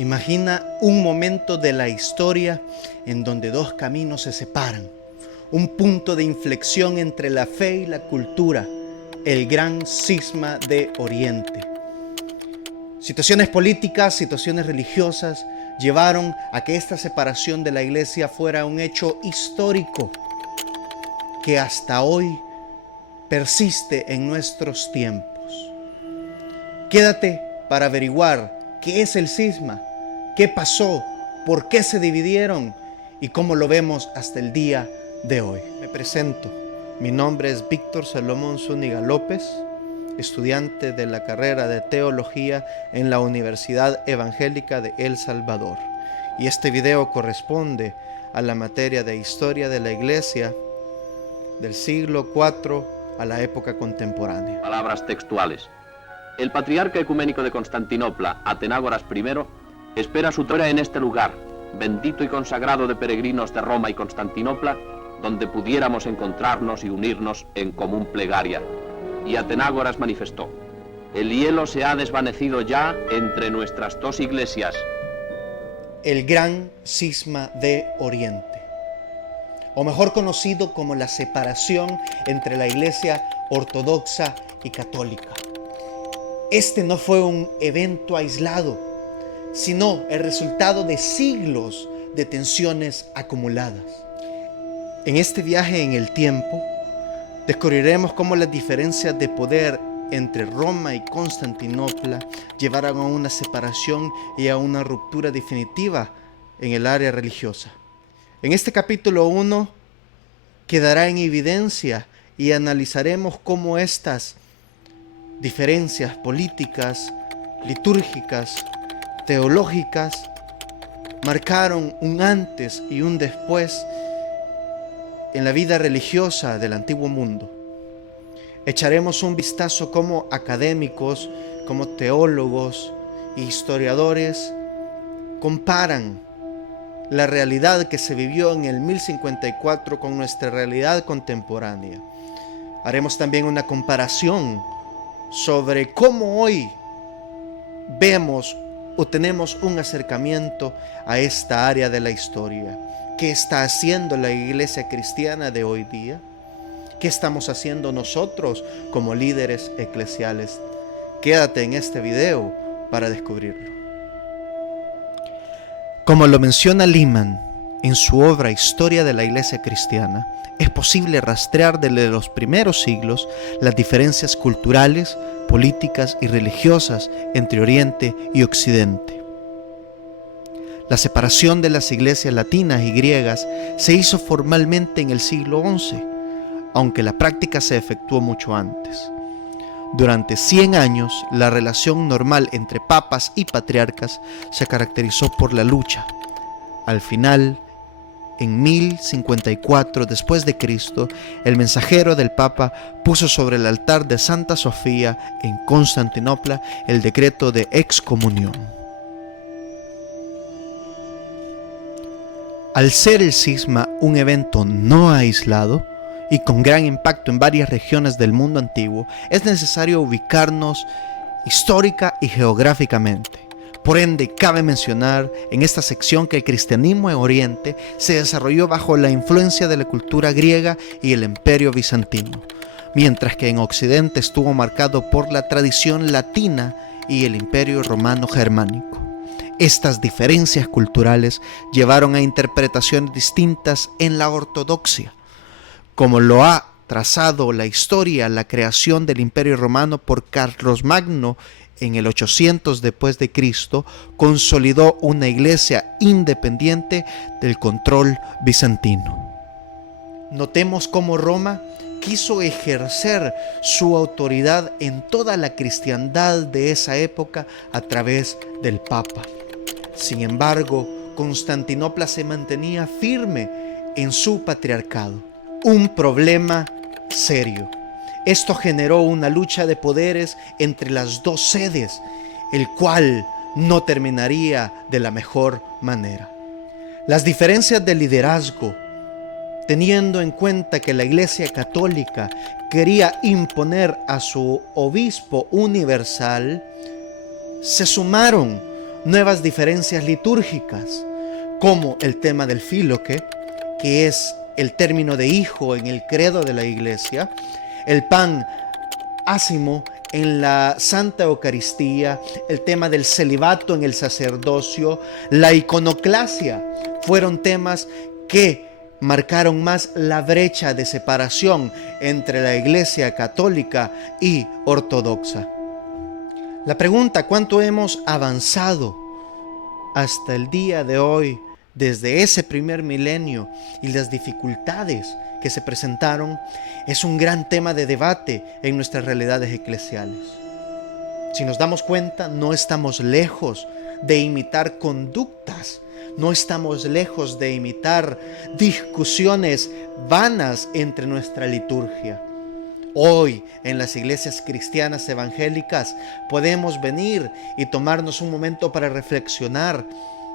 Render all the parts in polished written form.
Imagina un momento de la historia en donde dos caminos se separan, un punto de inflexión entre la fe y la cultura, el gran cisma de Oriente. Situaciones políticas, situaciones religiosas llevaron a que esta separación de la iglesia fuera un hecho histórico que hasta hoy persiste en nuestros tiempos. Quédate para averiguar qué es el cisma, qué pasó, por qué se dividieron y cómo lo vemos hasta el día de hoy. Me presento, mi nombre es Víctor Salomón Zúñiga López, estudiante de la carrera de Teología en la Universidad Evangélica de El Salvador. Y este video corresponde a la materia de Historia de la Iglesia del siglo IV a la época contemporánea. Palabras textuales. El patriarca ecuménico de Constantinopla, Atenágoras I, espera su trono en este lugar, bendito y consagrado de peregrinos de Roma y Constantinopla, donde pudiéramos encontrarnos y unirnos en común plegaria. Y Atenágoras manifestó: el hielo se ha desvanecido ya entre nuestras dos iglesias. El gran cisma de Oriente, o mejor conocido como la separación entre la iglesia ortodoxa y católica. Este no fue un evento aislado, sino el resultado de siglos de tensiones acumuladas. En este viaje en el tiempo, descubriremos cómo las diferencias de poder entre Roma y Constantinopla llevaron a una separación y a una ruptura definitiva en el área religiosa. En este capítulo 1 quedará en evidencia y analizaremos cómo estas diferencias políticas, litúrgicas, teológicas marcaron un antes y un después en la vida religiosa del antiguo mundo. Echaremos un vistazo como académicos, como teólogos e historiadores comparan la realidad que se vivió en el 1054 con nuestra realidad contemporánea. Haremos también una comparación sobre cómo hoy vemos o tenemos un acercamiento a esta área de la historia. ¿Qué está haciendo la iglesia cristiana de hoy día? ¿Qué estamos haciendo nosotros como líderes eclesiales? Quédate en este video para descubrirlo. Como lo menciona Leeman en su obra Historia de la Iglesia Cristiana, es posible rastrear desde los primeros siglos las diferencias culturales, políticas y religiosas entre Oriente y Occidente. La separación de las iglesias latinas y griegas se hizo formalmente en el siglo XI, aunque la práctica se efectuó mucho antes. Durante 100 años, la relación normal entre papas y patriarcas se caracterizó por la lucha. Al final, en 1054 después de Cristo, el mensajero del Papa puso sobre el altar de Santa Sofía en Constantinopla el decreto de excomunión. Al ser el cisma un evento no aislado y con gran impacto en varias regiones del mundo antiguo, es necesario ubicarnos histórica y geográficamente. Por ende, cabe mencionar en esta sección que el cristianismo en Oriente se desarrolló bajo la influencia de la cultura griega y el imperio bizantino, mientras que en Occidente estuvo marcado por la tradición latina y el imperio romano germánico. Estas diferencias culturales llevaron a interpretaciones distintas en la ortodoxia, como lo ha trazado la historia, la creación del Imperio Romano por Carlomagno en el 800 después de Cristo, consolidó una iglesia independiente del control bizantino. Notemos cómo Roma quiso ejercer su autoridad en toda la cristiandad de esa época a través del Papa. Sin embargo, Constantinopla se mantenía firme en su patriarcado. Un problema serio. Esto generó una lucha de poderes entre las dos sedes, el cual no terminaría de la mejor manera. Las diferencias de liderazgo, teniendo en cuenta que la Iglesia Católica quería imponer a su obispo universal, se sumaron nuevas diferencias litúrgicas, como el tema del filoque, que es el término de hijo en el credo de la Iglesia, el pan ácimo en la Santa Eucaristía, el tema del celibato en el sacerdocio, la iconoclasia, fueron temas que marcaron más la brecha de separación entre la Iglesia católica y ortodoxa. La pregunta, ¿cuánto hemos avanzado hasta el día de hoy desde ese primer milenio y las dificultades que se presentaron? Es un gran tema de debate en nuestras realidades eclesiales. Si nos damos cuenta, no estamos lejos de imitar conductas, no estamos lejos de imitar discusiones vanas entre nuestra liturgia. Hoy en las iglesias cristianas evangélicas podemos venir y tomarnos un momento para reflexionar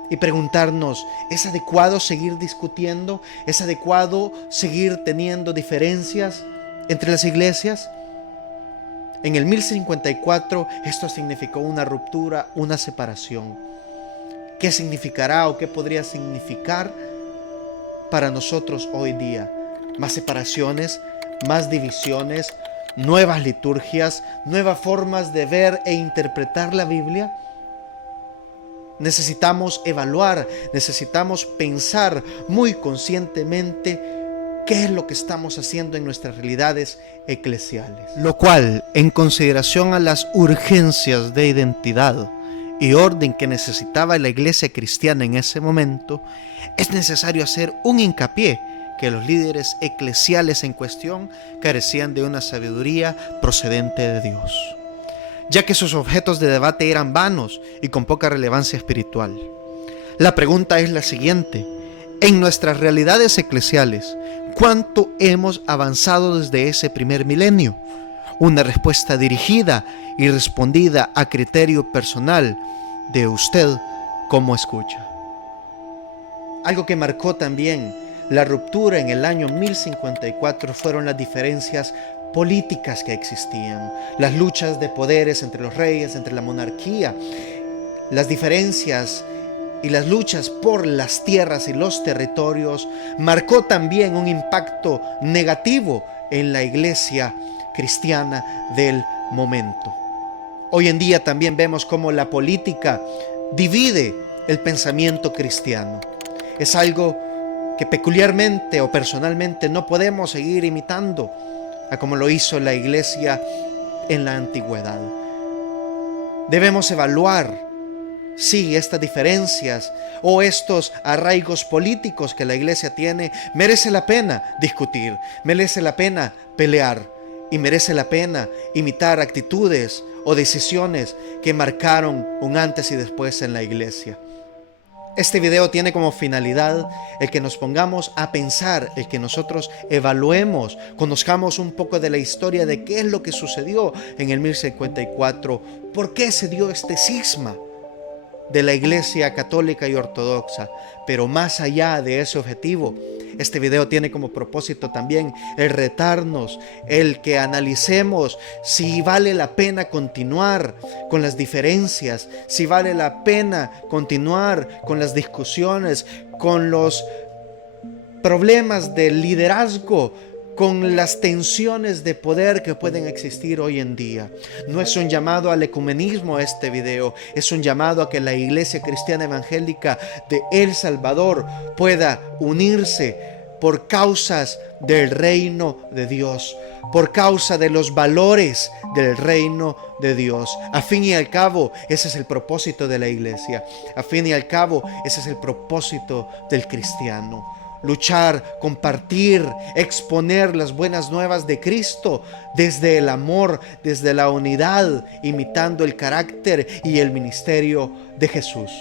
y preguntarnos, ¿es adecuado seguir discutiendo? ¿Es adecuado seguir teniendo diferencias entre las iglesias? En el 1054 esto significó una ruptura, una separación. ¿Qué significará o qué podría significar para nosotros hoy día? Más separaciones, más divisiones, nuevas liturgias, nuevas formas de ver e interpretar la Biblia. Necesitamos evaluar, necesitamos pensar muy conscientemente qué es lo que estamos haciendo en nuestras realidades eclesiales. Lo cual, en consideración a las urgencias de identidad y orden que necesitaba la iglesia cristiana en ese momento, es necesario hacer un hincapié que los líderes eclesiales en cuestión carecían de una sabiduría procedente de Dios, ya que sus objetos de debate eran vanos y con poca relevancia espiritual. La pregunta es la siguiente: en nuestras realidades eclesiales, ¿cuánto hemos avanzado desde ese primer milenio? Una respuesta dirigida y respondida a criterio personal de usted como escucha. Algo que marcó también la ruptura en el año 1054 fueron las diferencias políticas que existían, las luchas de poderes entre los reyes, entre la monarquía, las diferencias y las luchas por las tierras y los territorios. Marcó también un impacto negativo en la iglesia cristiana del momento. Hoy en día también vemos cómo la política divide el pensamiento cristiano. Es algo que peculiarmente o personalmente no podemos seguir imitando a como lo hizo la iglesia en la antigüedad. Debemos evaluar si estas diferencias o estos arraigos políticos que la iglesia tiene merece la pena discutir, merece la pena pelear y merece la pena imitar actitudes o decisiones que marcaron un antes y después en la iglesia. Este video tiene como finalidad el que nos pongamos a pensar, el que nosotros evaluemos, conozcamos un poco de la historia de qué es lo que sucedió en el 1054, por qué se dio este cisma de la iglesia católica y ortodoxa. Pero más allá de ese objetivo, este video tiene como propósito también el retarnos, el que analicemos si vale la pena continuar con las diferencias, si vale la pena continuar con las discusiones, con los problemas del liderazgo, con las tensiones de poder que pueden existir hoy en día. No es un llamado al ecumenismo este video, es un llamado a que la Iglesia Cristiana Evangélica de El Salvador pueda unirse por causas del reino de Dios, por causa de los valores del reino de Dios. A fin y al cabo, ese es el propósito de la Iglesia. A fin y al cabo, ese es el propósito del cristiano. Luchar, compartir, exponer las buenas nuevas de Cristo desde el amor, desde la unidad, imitando el carácter y el ministerio de Jesús.